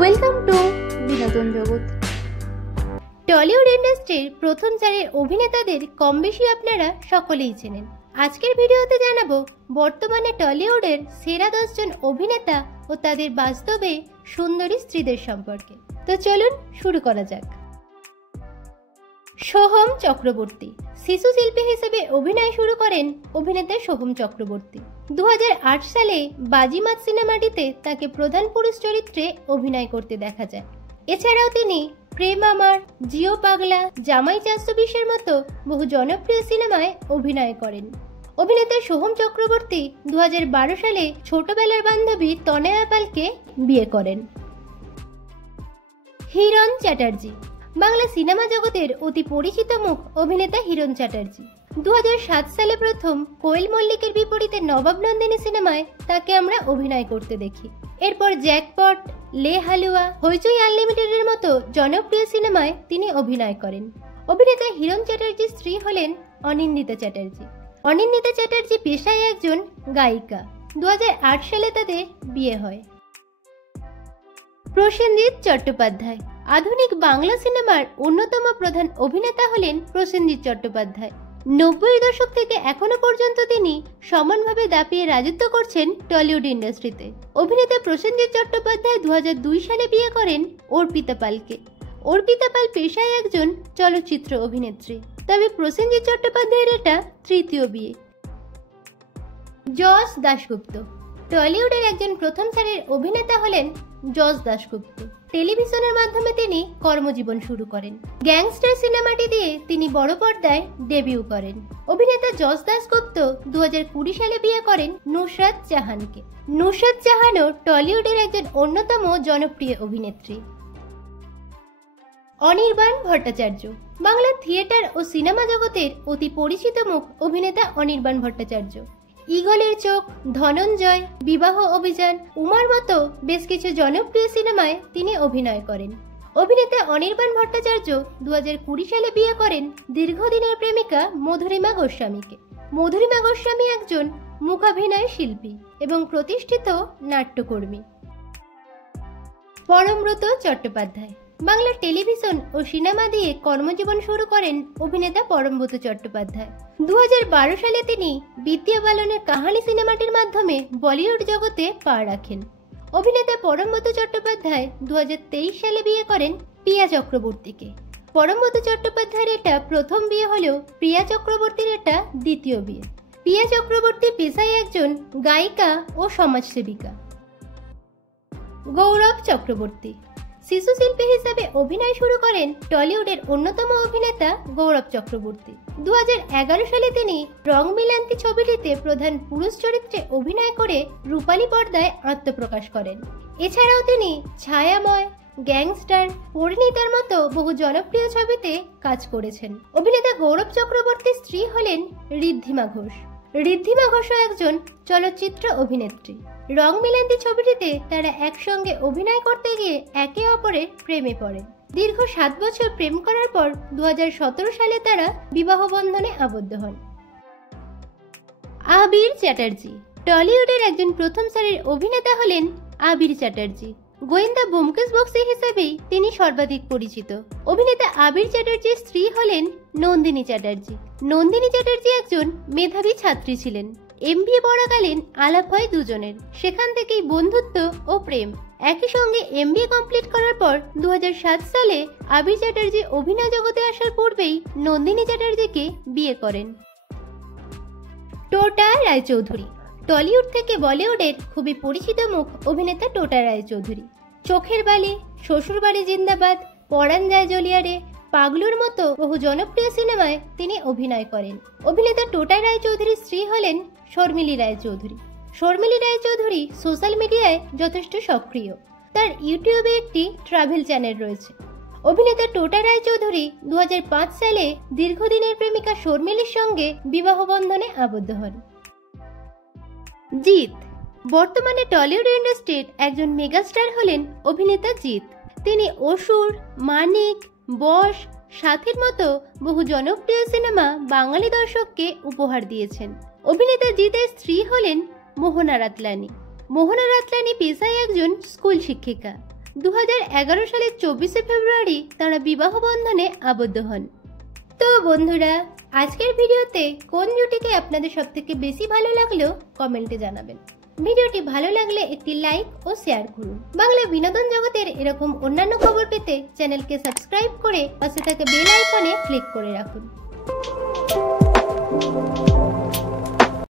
Welcome to বিনোদন জগৎ। Tollywood ইন্ডাস্ট্রির প্রথম সারির অভিনেতাদের কম বেশি আপনারা সকলেই চেনেন। আজকের ভিডিওতে জানাবো বর্তমানে টলিউডের সেরা 10 জন অভিনেতা ও তাদের বাস্তবে সুন্দরী স্ত্রীদের সম্পর্কে। তো চলুন শুরু করা যাক। সোহম চক্রবর্তী শিশু শিল্পী হিসেবে অভিনয় শুরু করেন অভিনেতা সোহম চক্রবর্তী। 2008 সালে বাজিমাত সিনেমাটিতে তাকে প্রধান পুরুষ চরিত্রে অভিনয় করতে দেখা যায়। এছাড়াও তিনি প্রেম আমার, জিও পাগলা, জামাই 420-এর মতো বহু জনপ্রিয় সিনেমায় অভিনয় করেন। অভিনেতা সোহম চক্রবর্তী 2012 সালে ছোটবেলার বান্ধবী তনয়া পালকে বিয়ে করেন। হিরণ চ্যাটার্জি বাংলা সিনেমা জগতের অতি পরিচিত মুখ অভিনেতা হিরণ চ্যাটার্জি। 2007 সালে প্রথম কোয়েল মল্লিকের বিপরীতে নবাব নন্দিনী সিনেমায় তাকে আমরা অভিনয় করতে দেখি। এরপর জ্যাকপট, লে হালুয়া, হইচই আনলিমিটেডের মতো জনপ্রিয় সিনেমায় তিনি অভিনয় করেন। অভিনেতা হিরণ চ্যাটার্জির স্ত্রী হলেন অনিন্দিতা চ্যাটার্জি। অনিন্দিতা চ্যাটার্জি পেশায় একজন গায়িকা। 2008 সালে তাদের বিয়ে হয়। প্রসেনজিৎ চট্টোপাধ্যায় আধুনিক বাংলা সিনেমার অন্যতম প্রধান অভিনেতা হলেন প্রসেনজিৎ চট্টোপাধ্যায়। 90-এর দশক থেকে এখনো পর্যন্ত তিনি সমানভাবে দাপিয়ে রাজত্ব করছেন টলিউড ইন্ডাস্ট্রিতে। অভিনেতা প্রসেনজিৎ চট্টোপাধ্যায় 2002 সালে বিয়ে করেন অর্পিতা পালকে। অর্পিতা পাল পেশায় একজন চলচ্চিত্র অভিনেত্রী, তবে প্রসেনজিৎ চট্টোপাধ্যায়ের এটা তৃতীয় বিয়ে। যশ দাশগুপ্ত টলিউডের একজন প্রথম সারির অভিনেতা হলেন যশ দাশগুপ্ত। টেলিভিশনের মাধ্যমে তিনি কর্মজীবন শুরু করেন। গ্যাংস্টার সিনেমাটি দিয়ে তিনি বড় পর্দায় ডেবিউ করেন। অভিনেতা যশ দাশগুপ্ত 2020 সালে বিয়ে করেন নুসরাত জাহানকে। নুসরাত জাহানও টলিউডের একজন অন্যতম জনপ্রিয় অভিনেত্রী। অনির্বাণ ভট্টাচার্য বাংলা থিয়েটার ও সিনেমা জগতের অতি পরিচিত মুখ অভিনেতা অনির্বাণ ভট্টাচার্য। ঈগলের চোখ, ধনঞ্জয়, বিবাহ অভিযান, উমার মতো বেশ কিছু জনপ্রিয় সিনেমায় তিনি অভিনয় করেন। অভিনেতা অনির্বাণ ভট্টাচার্য 2020 সালে বিয়ে করেন দীর্ঘদিনের প্রেমিকা মধুরিমা গোস্বামীকে। মধুরিমা গোস্বামী একজন মূকাভিনয় শিল্পী এবং প্রতিষ্ঠিত নাট্যকর্মী। পরমব্রত চট্টোপাধ্যায় বাংলা টেলিভিশন ও সিনেমা দিয়ে কর্মজীবন শুরু করেন অভিনেতা পরমব্রত চট্টোপাধ্যায়। 2012 সালে তিনি বিদ্যা বালনের কাহানি সিনেমাটির মাধ্যমে বলিউড জগতে পা রাখেন। অভিনেতা পরমব্রত চট্টোপাধ্যায় 2023 সালে বিয়ে করেন প্রিয়া চক্রবর্তীকে। পরমব্রত চট্টোপাধ্যায়ের এটা প্রথম বিয়ে হলেও প্রিয়া চক্রবর্তীর এটা দ্বিতীয় বিয়ে। প্রিয়া চক্রবর্তী পেশায় একজন গায়িকা ও সমাজসেবিকা। গৌরব চক্রবর্তী শিশু শিল্পী হিসেবে অভিনয় শুরু করেন টলিউডের অন্যতম অভিনেতা গৌরব চক্রবর্তী। 2011 সালে তিনি রং মিলান্তি ছবিটিতে প্রধান পুরুষ চরিত্রে অভিনয় করে রূপালী পর্দায় আত্মপ্রকাশ করেন। এছাড়াও তিনি ছায়াময়, গ্যাংস্টার, পরিণীতার মতো বহু জনপ্রিয় ছবিতে কাজ করেছেন। অভিনেতা গৌরব চক্রবর্তীর স্ত্রী হলেন ঋদ্ধিমা ঘোষ। ঋদ্ধিমা ঘোষও একজন চলচ্চিত্র অভিনেত্রী। রং মিলান্তি ছবিটিতে তারা একসঙ্গে অভিনয় করতে গিয়ে একে অপরের প্রেমে পড়েন। দীর্ঘ 7 বছর প্রেম করার পর 2017 সালে তারা বিবাহ বন্ধনে আবদ্ধ হন। আবির চ্যাটার্জি টলিউডের একজন প্রথম সারির অভিনেতা হলেন আবির চ্যাটার্জি। গোয়েন্দা ব্যোমকেশ বক্সী হিসেবেই তিনি সর্বাধিক পরিচিত। অভিনেতা আবির চ্যাটার্জির স্ত্রী হলেন নন্দিনী চ্যাটার্জি। নন্দিনী চ্যাটার্জি একজন মেধাবী ছাত্রী ছিলেন। এমবিএ পড়াকালীন আলাপ হয় দুজনের, সেখান থেকেই বন্ধুত্ব ও প্রেম। একই সঙ্গে এমবিএ কমপ্লিট করার পর 2007 সালে আবির চ্যাটার্জি অভিনয় জগতে আসার পূর্বেই নন্দিনী চ্যাটার্জিকে বিয়ে করেন। টোটা রায়চৌধুরী টলিউড থেকে বলিউডের খুবই পরিচিত মুখ অভিনেতা টোটা রায়চৌধুরী। চোখের বালি, শ্বশুরবাড়ি জিন্দাবাদ, পরাণ যায় জ্বলিয়ারে, পাগলুর মতো বহু জনপ্রিয় সিনেমায় তিনি অভিনয় করেন। অভিনেতা টোটা রায়চৌধুরীর স্ত্রী হলেন শর্মিলী রায়চৌধুরী। শর্মিলী রায়চৌধুরী সোশ্যাল মিডিয়ায় যথেষ্ট সক্রিয়। তার ইউটিউবে একটি ট্রাভেল চ্যানেল রয়েছে। অভিনেতা টোটা রায়চৌধুরী 2005 সালে দীর্ঘদিনের প্রেমিকা শর্মিলীর সঙ্গে বিবাহ বন্ধনে আবদ্ধ হন। জিৎ বর্তমানে টলিউড ইন্ডাস্ট্রির একজন মেগাস্টার হলেন অভিনেতা জিৎ। তিনি অসুর, মানিক, বশ, সাথীর মতো বহু জনপ্রিয় সিনেমা বাঙালি দর্শককে উপহার দিয়েছেন। অভিনেতা জিতের স্ত্রী হলেন মোহনা রাতলানী। মোহনা রাতলানী পেশায় একজন স্কুল শিক্ষিকা। 2011 সালের 24শে ফেব্রুয়ারি তারা বিবাহ বন্ধনে আবদ্ধ হন। তো বন্ধুরা, আজকের ভিডিওতে কোন জুটিকে আপনাদের সবথেকে বেশি ভালো লাগলো কমেন্টে জানাবেন। ভিডিওটি ভালো লাগলে একটি লাইক ও শেয়ার করুন। বাংলা বিনোদন জগতের এরকম অন্যান্য খবর পেতে চ্যানেলকে সাবস্ক্রাইব করে পাশে থাকা বেল আইকনে ক্লিক করে রাখুন।